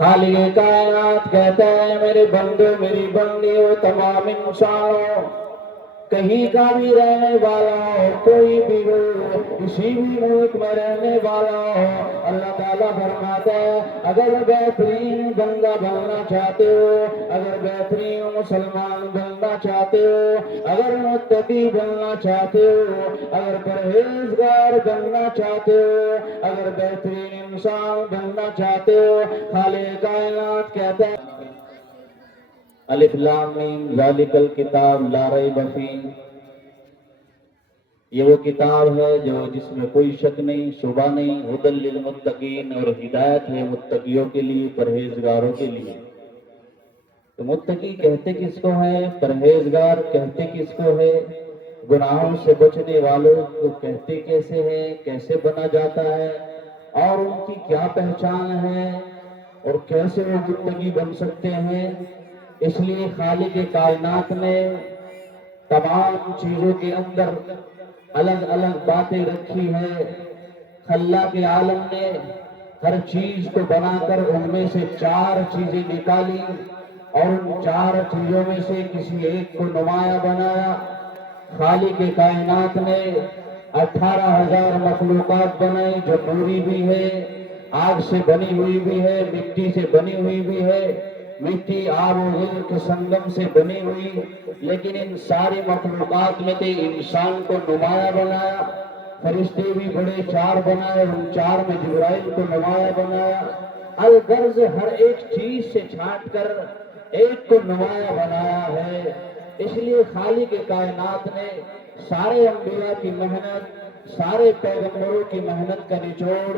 خالق کائنات کہتا ہے میرے بندو میری بندیوں تمام انسانوں، کہیں کا بھی رہنے والا ہو، کوئی بھی ہو، کسی بھی ملک میں رہنے والا ہو، اللہ تعالیٰ فرماتا ہے اگر بہترین بندہ بننا چاہتے ہو، اگر بہترین مسلمان بننا چاہتے ہو، اگر متقی بننا چاہتے ہو، اگر پرہیزگار بننا چاہتے ہو، اگر بہترین انسان بننا چاہتے ہو، خالق کائنات کہتا ہے الف لام میم ذالک الکتاب لا ریب فیہ، یہ وہ کتاب ہے جس میں کوئی شک نہیں، شبہ نہیں، ھدی للمتقین، اور ہدایت ہے متقیوں کے لیے، پرہیزگاروں کے لیے۔ تو متقی کہتے کس کو ہے، پرہیزگار کہتے کس کو ہے، گناہوں سے بچنے والوں کو کہتے کیسے ہے، کیسے بنا جاتا ہے، اور ان کی کیا پہچان ہے، اور کیسے وہ متقی بن سکتے ہیں۔ اس لیے خالق کائنات نے تمام چیزوں کے اندر الگ الگ باتیں رکھی ہیں۔ خلاق عالم نے ہر چیز کو بنا کر ان میں سے 4 چیزیں نکالی، اور ان 4 چیزوں میں سے کسی ایک کو نمایاں بنایا۔ خالق کائنات نے 18,000 مخلوقات بنائی، جو نوری بھی ہے، آگ سے بنی ہوئی بھی ہے، مٹی سے بنی ہوئی بھی ہے، مٹی آب و گل کے سنگم سے بنی ہوئی، لیکن ان ساری مخلوقات میں سے انسان کو نمایاں بنایا۔ فرشتے بھی بڑے 4 بنائے، ان 4 میں جبرائیل کو نمایاں بنایا۔ الغرض ہر ایک چیز سے چھانٹ کر ایک کو نمایاں بنایا ہے۔ اس لیے خالق کائنات نے سارے انبیاء کی محنت، سارے پیغمبروں کی محنت کا نچوڑ،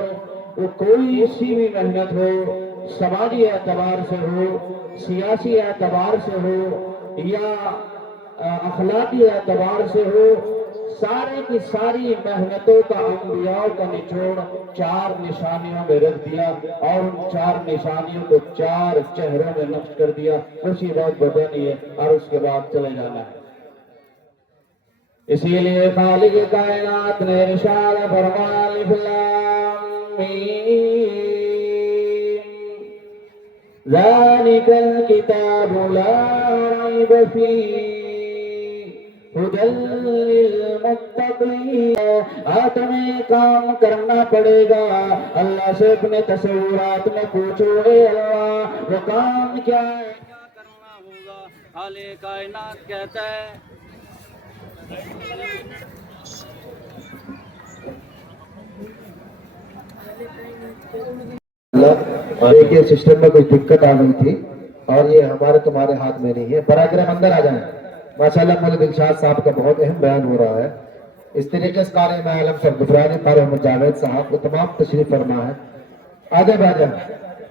وہ کوئی سی بھی محنت ہو، سماجی اعتبار سے ہو، سیاسی اعتبار سے ہو، یا اخلاقی اعتبار سے ہو، سارے کی ساری محنتوں کا انبیاء کا نچوڑ 4 نشانیوں میں رکھ دیا، اور ان 4 نشانیوں کو 4 چہروں میں نقش کر دیا۔ اسی بات بتانی ہے اور اس کے بعد چلے جانا ہے۔ اسی لیے خالق کائنات نے ارشاد فرمایا الف لام میم ذالک الکتاب لا ریب فیہ ھدی للمتقین۔ تمہیں کام کرنا پڑے گا، اللہ سے اپنے تصورات میں پوچھو اے اللہ وہ کام کیا ہے، کیا کرنا ہوگا۔ خالق کائنات کہتا ہے دیکھیے سسٹم میں کوئی دقت آ گئی تھی، اور یہ ہمارے تمہارے ہاتھ میں نہیں ہے۔ براہ کرم اندر آ جائیں۔ ماشاءاللہ مولوی دلشاد صاحب کا بہت اہم بیان ہو رہا ہے۔ اس طریقے سے قاری عالم صاحب غفرانی، قاری محمد جاوید صاحب وہ تمام تشریف فرما ہے۔ آ جائے آ جائیں،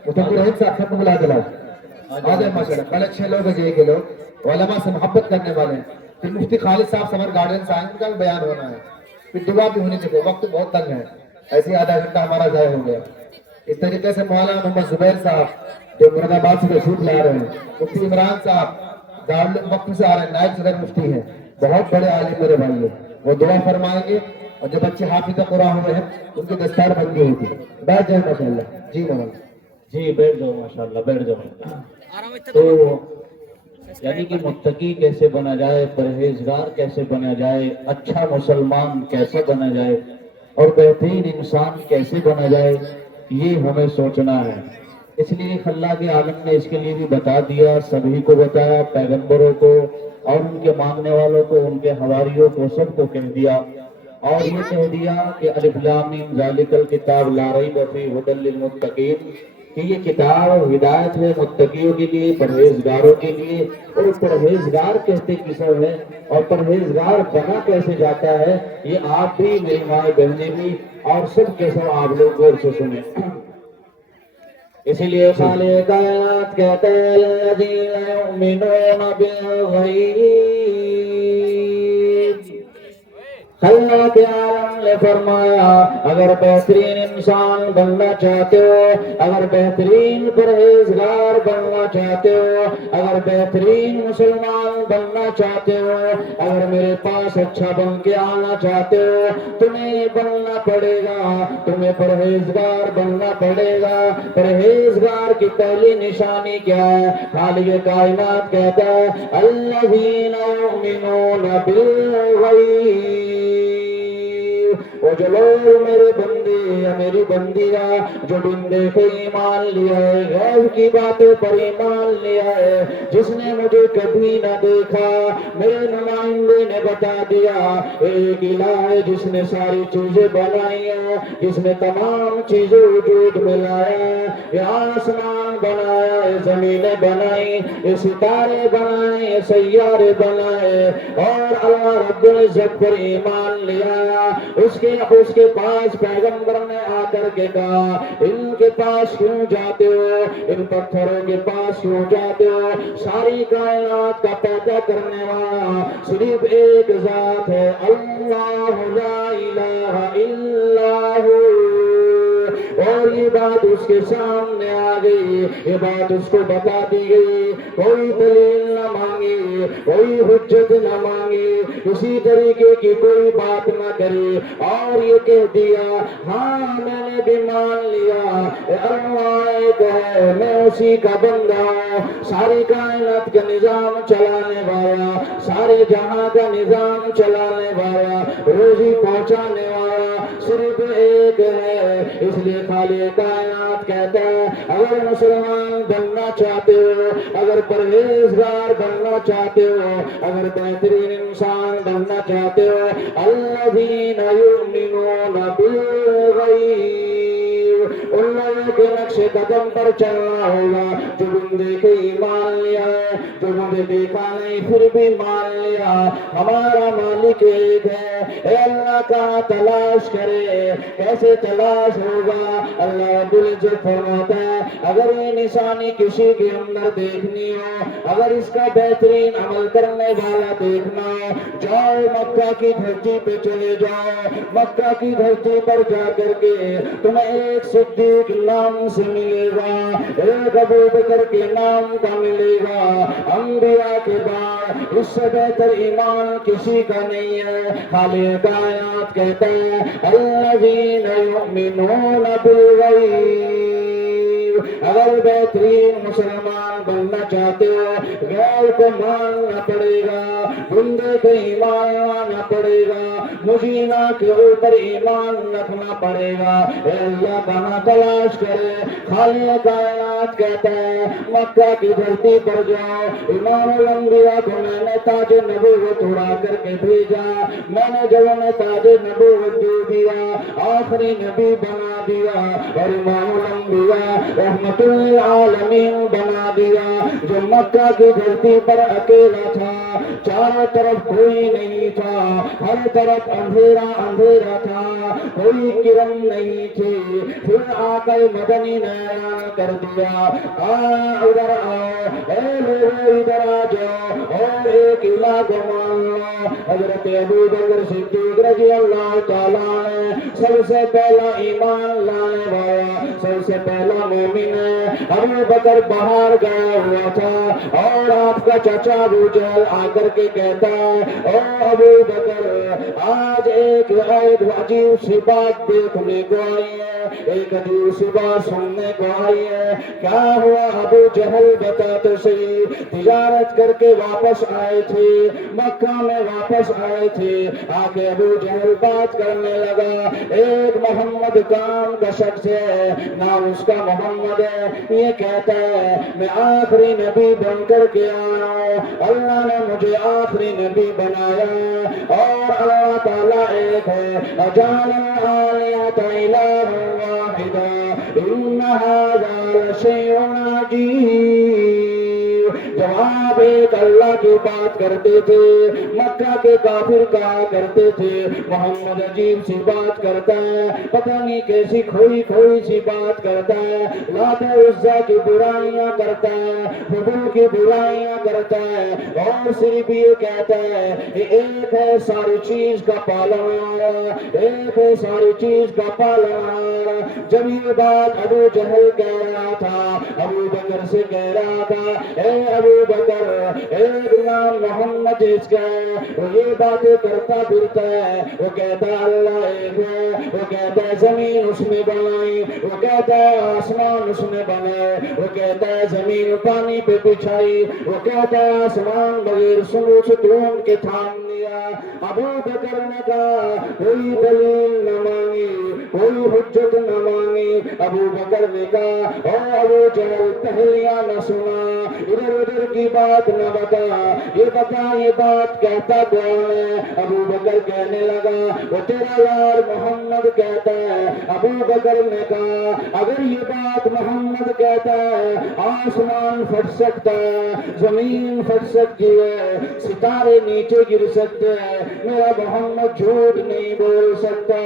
متقی رحیم صاحب سب کو بلا دلا آ جائیں۔ ماشاءاللہ بڑے اچھے لوگ ہیں جی کے لوگ، علماء سے محبت کرنے والے ہیں۔ پھر مفتی خالد صاحب سمر گارڈن سے آئیں، ان کا بھی بیان ہونا ہے، پھر دعا بھی ہونی چاہیے، وقت بہت تنگ ہے، ایسے آدھا گھنٹہ ہمارا ضائع ہو گیا۔ اس طریقے سے مولانا محمد زبیر صاحب جو مراد آباد سے تشریف لا رہے ہیں، مفتی عمران صاحب دارالمفتوں سے آ رہے ہیں، نائب صدر مفتی ہیں، بہت بڑے عالم میرے بھائی ہیں، وہ دعا فرمائیں گے، اور جو بچے حافظ قرآن ہوئے ہیں ان کی دستار بندی ہوگی۔ بیٹھ جائیں ماشاءاللہ۔ جی مولانا جی بیٹھ جاؤ، ماشاءاللہ بیٹھ جاؤ۔ تو یعنی کہ متقی کیسے بنا جائے، پرہیزگار کیسے بنا جائے، اچھا مسلمان کیسے بنا جائے، اور بہترین انسان کیسے بنا جائے، یہ ہمیں سوچنا ہے۔ اس لیے خلاق عالم نے اس کے لیے بھی بتا دیا، سبھی کو بتایا، پیغمبروں کو اور ان کے ماننے والوں کو، ان کے حواریوں کو، سب کو کہہ دیا، اور یہ کہہ دیا کہ الف لام میم ذالک الکتاب لا ریب فیہ ھدی للمتقین، کہ یہ کتاب ہدایت ہے متقیوں کے لیے، پرہیزگاروں کے لیے۔ اور پرہیزگار کہتے کسے ہے، اور پرہیزگار بنا کیسے جاتا ہے، یہ آپ بھی، میری مائیں بہنیں بھی، اور سب کے سب آپ لوگ غور سے سنیں۔ اسی لیے خالق کائنات کہتے ہیں الذین یؤمنون بالغیب۔ خلاق عالم ने फरमाया अगर बेहतरीन इंसान बनना चाहते हो, अगर बेहतरीन परहेजगार बनना चाहते हो, अगर बेहतरीन मुसलमान बनना चाहते हो, अगर मेरे पास अच्छा बन के आना चाहते हो, तुम्हें बनना पड़ेगा, तुम्हें परहेजगार बनना पड़ेगा। परहेजगार की पहली निशानी क्या है? खालिक कायनात कहता है अल्लज़ीना युमिनूना बिल-गैब, वो जो लोग मेरे बंदे या मेरी बंदियां जो बिन देखे ईमान लिया है, गैब की बातों पर ईमान लिया है, जिसने मुझे कभी न देखा, मेरे नुमाइंदे ने बता दिया एक इलाह है जिसने सारी चीजें बनाई है, जिसने तमाम चीजें वजूद में लाया है, ये आसमान बनाया, ये जमीनें बनाई, ये सितारे बनाए, ये सैयारे बनाए, और अल्लाह रब्बुल इज्जत पर ईमान लिया। उसके पास पैगंबर ने आकर के कहा इनके पास क्यों जाते हो, इन पत्थरों के पास क्यों जाते हो? सारी कायनात का पैदा करने वाला सिर्फ एक जात है, अल्लाह ला इलाहा इल्लाहु। और ये बात उसके सामने आ गई, ये बात उसको बता दी गई, कोई दलील न मांगी, कोई हुज्जत न मांगी, किसी तरीके की कोई बात न करे, और ये कह दिया हाँ मैंने भी मान लिया अल्लाह एक है, मैं उसी का बंदा हूँ। सारी कायनात का निजाम चलाने वाला, सारे जहां का निजाम चलाने वाला, रोजी पहुंचाने वाला सिर्फ एक है। इसलिए खाली कायनात कहता है अगर मुसलमान बनना चाहते हो, अगर परहेजगार बनना चाहते हो, अगर बेहतरीन इंसान बनना चाहते हो, अल्लज़ीना युमिनूना बिल-गैब, उन लोगों के नक्शे कदम पर चलना होगा जो बिन देखे ईमान लिया है, जो मुझे देखा नहीं फिर भी मान लिया हमारा मालिक एक है। ए अल्लाह का तलाश करे, कैसे तलाश होगा? अल्लाह रब्बुल इज्जत फरमाता है अगर ये निशानी किसी के अंदर देखनी हो, अगर इसका बेहतरीन अमल करने वाला देखना हो, जाओ मक्का की धरती पे चले जाओ, मक्का की धरती पर जा करके तुम्हें एक सिद्दीक नाम से मिलेगा, एक अबू बकर के नाम का मिलेगा। अंबिया के बाद इससे बेहतर ईमान किसी का नहीं है। खाली कायनात कहते हैं अल्लज़ीना युमिनूना बिल-गैब, अगर बेहतरीन मुसलमान बनना चाहते हो, गैर को मानना पड़ेगा, बंदे पे ईमान लाना पड़ेगा, मुजीना के ऊपर ईमान रखना पड़ेगा। अल्लाह कहाँ तलाश करे? खाली कायनात कहता है मक्का की धरती पर जाओ, इमामुल अंबिया को मैंने ताज नबूवत उड़ा करके भेजा, मैंने जब उन्हें ताज नबूवत दे दिया, आखिरी नबी बना दिया, और इमामुल अंबिया रहमतुल लिल आलमीन बना दिया, जो मक्का की धरती पर अकेला था, चारों तरफ कोई नहीं था, हर तरफ अंधेरा अंधेरा था, कोई किरण नहीं थी। फिर आकर मदनी ने ऐलान कर दिया उधर आओ, ए लोगों इधर आ जाओ और एक इलाह को मान लो। हजरत अबू बकर सिद्दीक रज़ी अल्लाह ताला ने सबसे पहला ईमान लाने वाला, सबसे पहला मोमिन है। अबू बकर बाहर गया हुआ था और आपका चाचा अबू जहल आकर के कहता है ओ अबू बकर आज एक अजीब सी बात देखने को आई है, एक अजीब सी बात सुनने को आई है। क्या हुआ अबू जहल बता तो सही। तिजारत करके वापस आए थे, मक्का में वापस आए थे, आके अबू जहल बात करने लगा। एक मोहम्मद काम का शख्स है, नाम उसका मोहम्मद है, ये कहता है मैं आखिरी नबी बनकर के आया हूँ, अल्लाह ने मुझे आखिरी नबी बनाया और अल्लाह ताला एक है। अजालन आलियत इलाहन वाहिदा इन्न हाज़ा लशैउन अजीब। जवाब एक अल्लाह की बात करते थे। मक्का के काफिर कहा करते थे मोहम्मद अजीब सी बात करता है, पता नहीं कैसी खोई खोई सी बात करता है, लात उज़्ज़ा की बुराइयां करता है, हुबल की बुराइयां करता है, और सिर्फ ये कहता है ये एक है सारी चीज का पालन वाला, एक है सारी चीज का पालन वाला। जब ये बात अबू जहल कह रहा था, अबू बकर से कह रहा था ए अबू बकर, एक नाम मोहम्मद जिसका है वो ये बातें करता फिरता है, वो कहता है अल्लाह एक है, वो कहता है जमीन उसने बनाई, वो कहता है आसमान उसने बनाए, वो कहता है जमीन पानी पे बिछाई, वो कहता है आसमान बगैर सुनो से ढूंढ के थाम लिया। अबू बकर ने कहा कोई दलील न मांगी, कोई हुज्जत न मांगी। अबू बकर ने कहा ओ अबू जहल पहलियां न सुना, इधर उधर की बात न बता, ये बता ये बात कहता कौन है। अबू बकर कहने लगा वो तेरा यार मोहम्मद कहता है। अबू बकर ने कहा अगर ये बात मोहम्मद कहता है आसमान फट सकता है, जमीन फट सकती है, सितारे नीचे गिर सकते हैं, मेरा मोहम्मद झूठ नहीं बोल सकता।